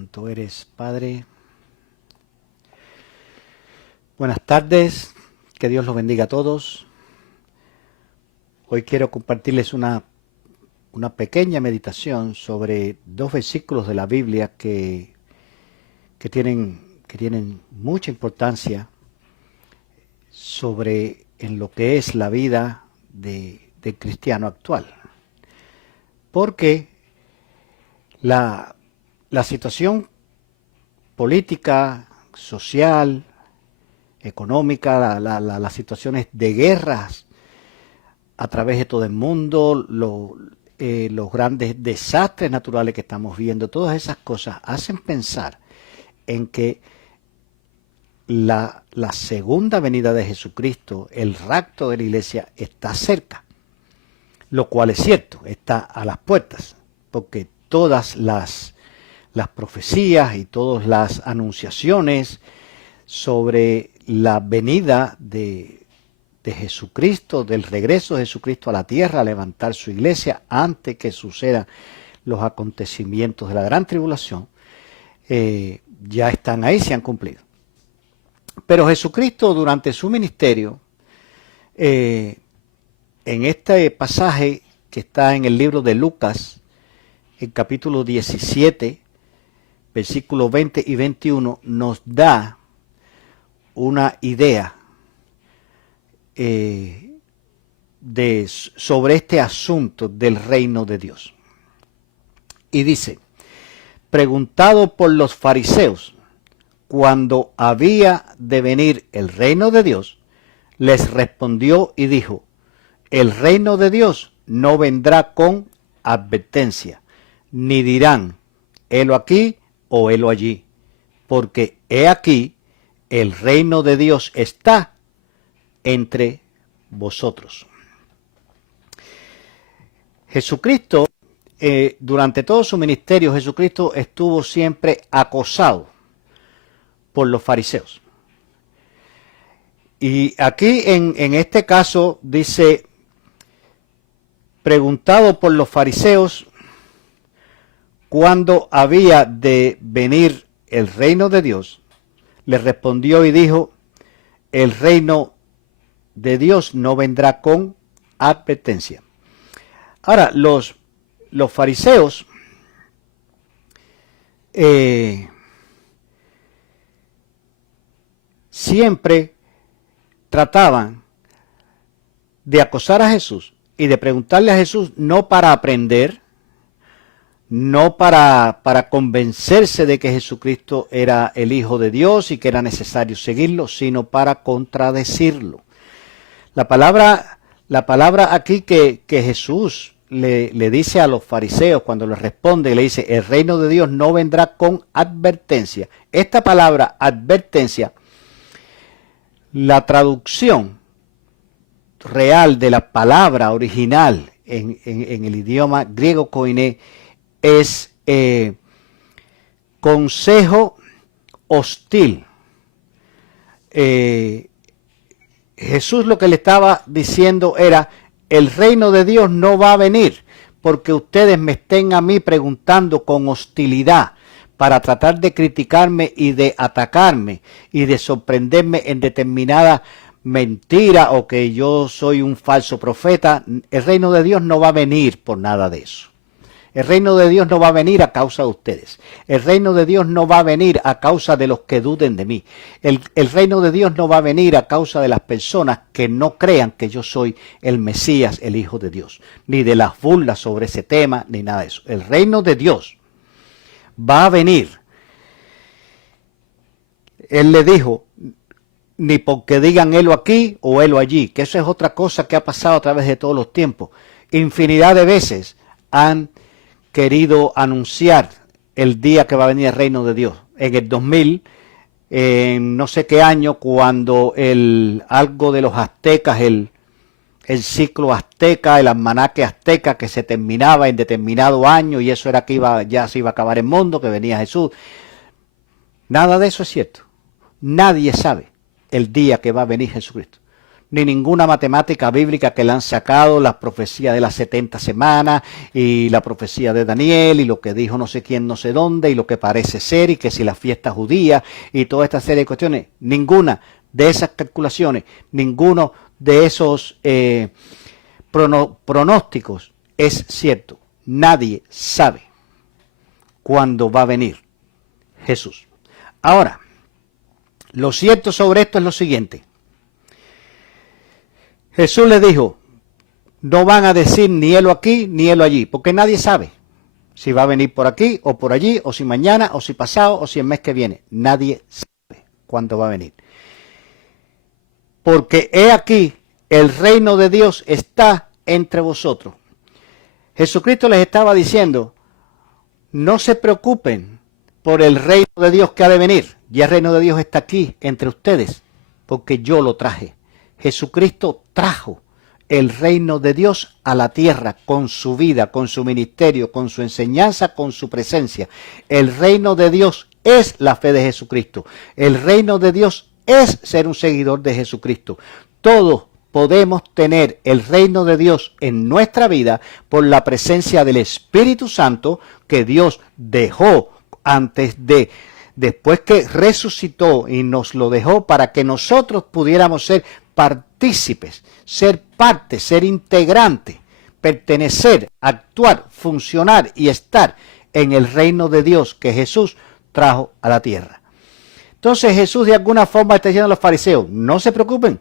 Santo eres, Padre. Buenas tardes, que Dios los bendiga a todos. Hoy quiero compartirles una pequeña meditación sobre dos versículos de la Biblia que tienen mucha importancia sobre en lo que es la vida del cristiano actual. Porque la situación política, social, económica, las situaciones de guerras a través de todo el mundo, los grandes desastres naturales que estamos viendo, todas esas cosas hacen pensar en que la segunda venida de Jesucristo, el rapto de la iglesia, está cerca. Lo cual es cierto, está a las puertas, porque todas las profecías y todas las anunciaciones sobre la venida de Jesucristo, del regreso de Jesucristo a la tierra, a levantar su iglesia antes que sucedan los acontecimientos de la gran tribulación, ya están ahí, se han cumplido. Pero Jesucristo durante su ministerio, en este pasaje que está en el libro de Lucas, en capítulo 17, versículos 20 y 21, nos da una idea sobre este asunto del reino de Dios. Y dice, preguntado por los fariseos, cuando había de venir el reino de Dios, les respondió y dijo, el reino de Dios no vendrá con advertencia, ni dirán, helo aquí o helo allí, porque he aquí, el reino de Dios está entre vosotros. Jesucristo, durante todo su ministerio, Jesucristo estuvo siempre acosado por los fariseos. Y aquí en este caso dice, preguntado por los fariseos cuándo había de venir el reino de Dios, le respondió y dijo, el reino de Dios no vendrá con advertencia. Ahora, los fariseos siempre trataban de acosar a Jesús y de preguntarle a Jesús no para aprender, no para convencerse de que Jesucristo era el Hijo de Dios y que era necesario seguirlo, sino para contradecirlo. La palabra aquí que Jesús le dice a los fariseos cuando les responde, le dice, el reino de Dios no vendrá con advertencia. Esta palabra, advertencia, la traducción real de la palabra original en el idioma griego koiné es consejo hostil. Jesús lo que le estaba diciendo era, el reino de Dios no va a venir porque ustedes me estén a mí preguntando con hostilidad para tratar de criticarme y de atacarme y de sorprenderme en determinada mentira o que yo soy un falso profeta. El reino de Dios no va a venir por nada de eso. El reino de Dios no va a venir a causa de ustedes. El reino de Dios no va a venir a causa de los que duden de mí. El reino de Dios no va a venir a causa de las personas que no crean que yo soy el Mesías, el Hijo de Dios. Ni de las burlas sobre ese tema, ni nada de eso. El reino de Dios va a venir. Él le dijo, ni porque digan helo aquí o helo allí, que eso es otra cosa que ha pasado a través de todos los tiempos. Infinidad de veces han querido anunciar el día que va a venir el reino de Dios. En el 2000, en no sé qué año, cuando algo de los aztecas, el ciclo azteca, el almanaque azteca que se terminaba en determinado año y eso era que ya se iba a acabar el mundo, que venía Jesús. Nada de eso es cierto. Nadie sabe el día que va a venir Jesucristo. ni ninguna matemática bíblica que le han sacado, las profecías de las 70 semanas y la profecía de Daniel y lo que dijo no sé quién, no sé dónde y lo que parece ser y que si la fiesta judía y toda esta serie de cuestiones. Ninguna de esas calculaciones, ninguno de esos pronósticos es cierto. Nadie sabe cuándo va a venir Jesús. Ahora, lo cierto sobre esto es lo siguiente. Jesús le dijo, no van a decir ni helo aquí ni helo allí, porque nadie sabe si va a venir por aquí o por allí, o si mañana, o si pasado, o si el mes que viene. Nadie sabe cuándo va a venir. Porque he aquí, el reino de Dios está entre vosotros. Jesucristo les estaba diciendo, no se preocupen por el reino de Dios que ha de venir. Ya el reino de Dios está aquí entre ustedes, porque yo lo traje. Jesucristo trajo el reino de Dios a la tierra con su vida, con su ministerio, con su enseñanza, con su presencia. El reino de Dios es la fe de Jesucristo. El reino de Dios es ser un seguidor de Jesucristo. Todos podemos tener el reino de Dios en nuestra vida por la presencia del Espíritu Santo que Dios dejó después que resucitó y nos lo dejó para que nosotros pudiéramos ser partícipes, ser parte, ser integrante, pertenecer, actuar, funcionar y estar en el reino de Dios que Jesús trajo a la tierra. Entonces Jesús de alguna forma está diciendo a los fariseos, no se preocupen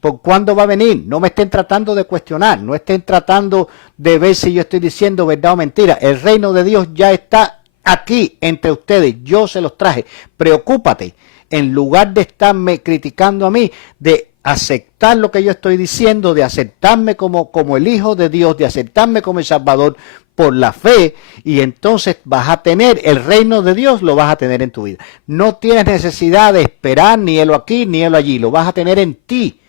por cuándo va a venir, no me estén tratando de cuestionar, no estén tratando de ver si yo estoy diciendo verdad o mentira, el reino de Dios ya está aquí entre ustedes, yo se los traje, preocúpate, en lugar de estarme criticando a mí, de aceptar lo que yo estoy diciendo, de aceptarme como el Hijo de Dios, de aceptarme como el Salvador por la fe, y entonces vas a tener el reino de Dios, lo vas a tener en tu vida. No tienes necesidad de esperar ni helo aquí ni helo allí, lo vas a tener en ti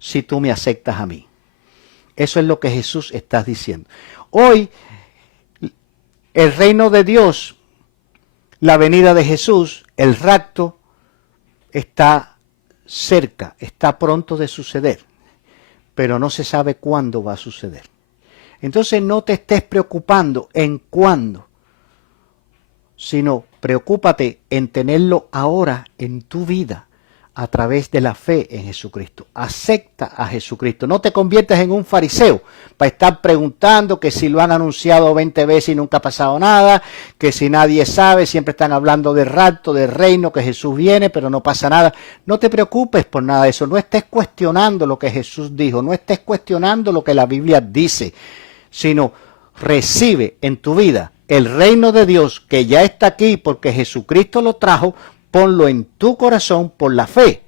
si tú me aceptas a mí. Eso es lo que Jesús está diciendo. Hoy, el reino de Dios, la venida de Jesús, el rapto, está cerca, está pronto de suceder, pero no se sabe cuándo va a suceder. Entonces no te estés preocupando en cuándo, sino preocúpate en tenerlo ahora en tu vida a través de la fe en Jesucristo. Acepta a Jesucristo. No te conviertas en un fariseo para estar preguntando que si lo han anunciado 20 veces y nunca ha pasado nada, que si nadie sabe, siempre están hablando de rapto, de reino, que Jesús viene, pero no pasa nada. No te preocupes por nada de eso. No estés cuestionando lo que Jesús dijo. No estés cuestionando lo que la Biblia dice, sino recibe en tu vida el reino de Dios que ya está aquí porque Jesucristo lo trajo. Ponlo en tu corazón por la fe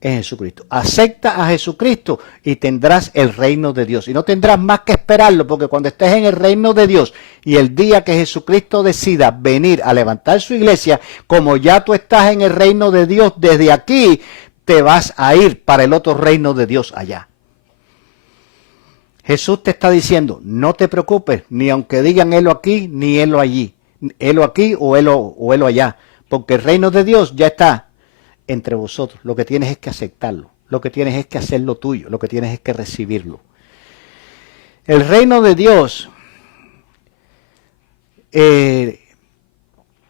en Jesucristo. Acepta a Jesucristo y tendrás el reino de Dios. Y no tendrás más que esperarlo, porque cuando estés en el reino de Dios y el día que Jesucristo decida venir a levantar su iglesia, como ya tú estás en el reino de Dios desde aquí, te vas a ir para el otro reino de Dios allá. Jesús te está diciendo, no te preocupes, ni aunque digan helo aquí, ni helo allí. Helo aquí o helo allá. Porque el reino de Dios ya está entre vosotros. Lo que tienes es que aceptarlo. Lo que tienes es que hacerlo tuyo. Lo que tienes es que recibirlo. El reino de Dios,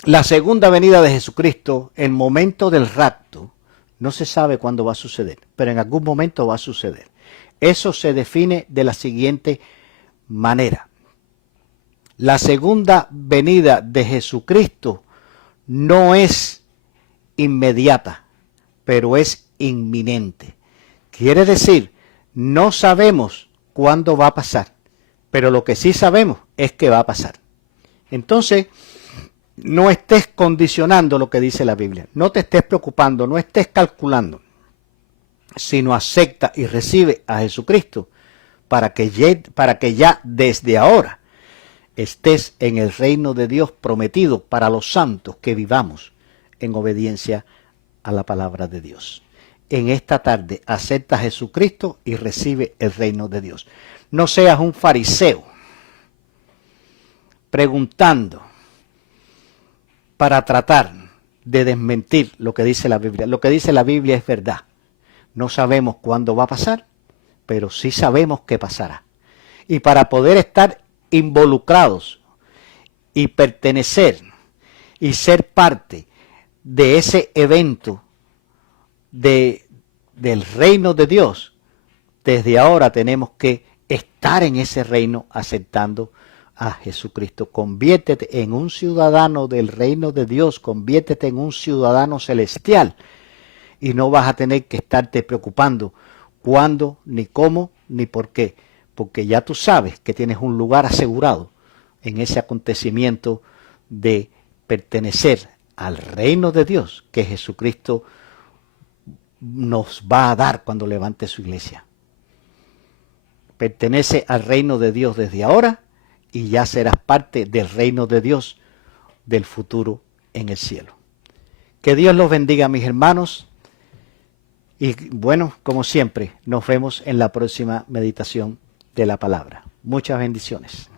la segunda venida de Jesucristo, el momento del rapto, no se sabe cuándo va a suceder, pero en algún momento va a suceder. Eso se define de la siguiente manera. La segunda venida de Jesucristo no es inmediata, pero es inminente. Quiere decir, no sabemos cuándo va a pasar, pero lo que sí sabemos es que va a pasar. Entonces, no estés condicionando lo que dice la Biblia, no te estés preocupando, no estés calculando, sino acepta y recibe a Jesucristo para que ya desde ahora estés en el reino de Dios prometido para los santos que vivamos en obediencia a la palabra de Dios. En esta tarde acepta a Jesucristo y recibe el reino de Dios. No seas un fariseo preguntando para tratar de desmentir lo que dice la Biblia. Lo que dice la Biblia es verdad. No sabemos cuándo va a pasar, pero sí sabemos que pasará. Y para poder estar involucrados y pertenecer y ser parte de ese evento del reino de Dios, desde ahora tenemos que estar en ese reino aceptando a Jesucristo. Conviértete en un ciudadano del reino de Dios, conviértete en un ciudadano celestial y no vas a tener que estarte preocupando cuándo, ni cómo, ni por qué, porque ya tú sabes que tienes un lugar asegurado en ese acontecimiento de pertenecer al reino de Dios que Jesucristo nos va a dar cuando levante su iglesia. Pertenece al reino de Dios desde ahora y ya serás parte del reino de Dios del futuro en el cielo. Que Dios los bendiga, mis hermanos. Y bueno, como siempre, nos vemos en la próxima meditación de la palabra. Muchas bendiciones.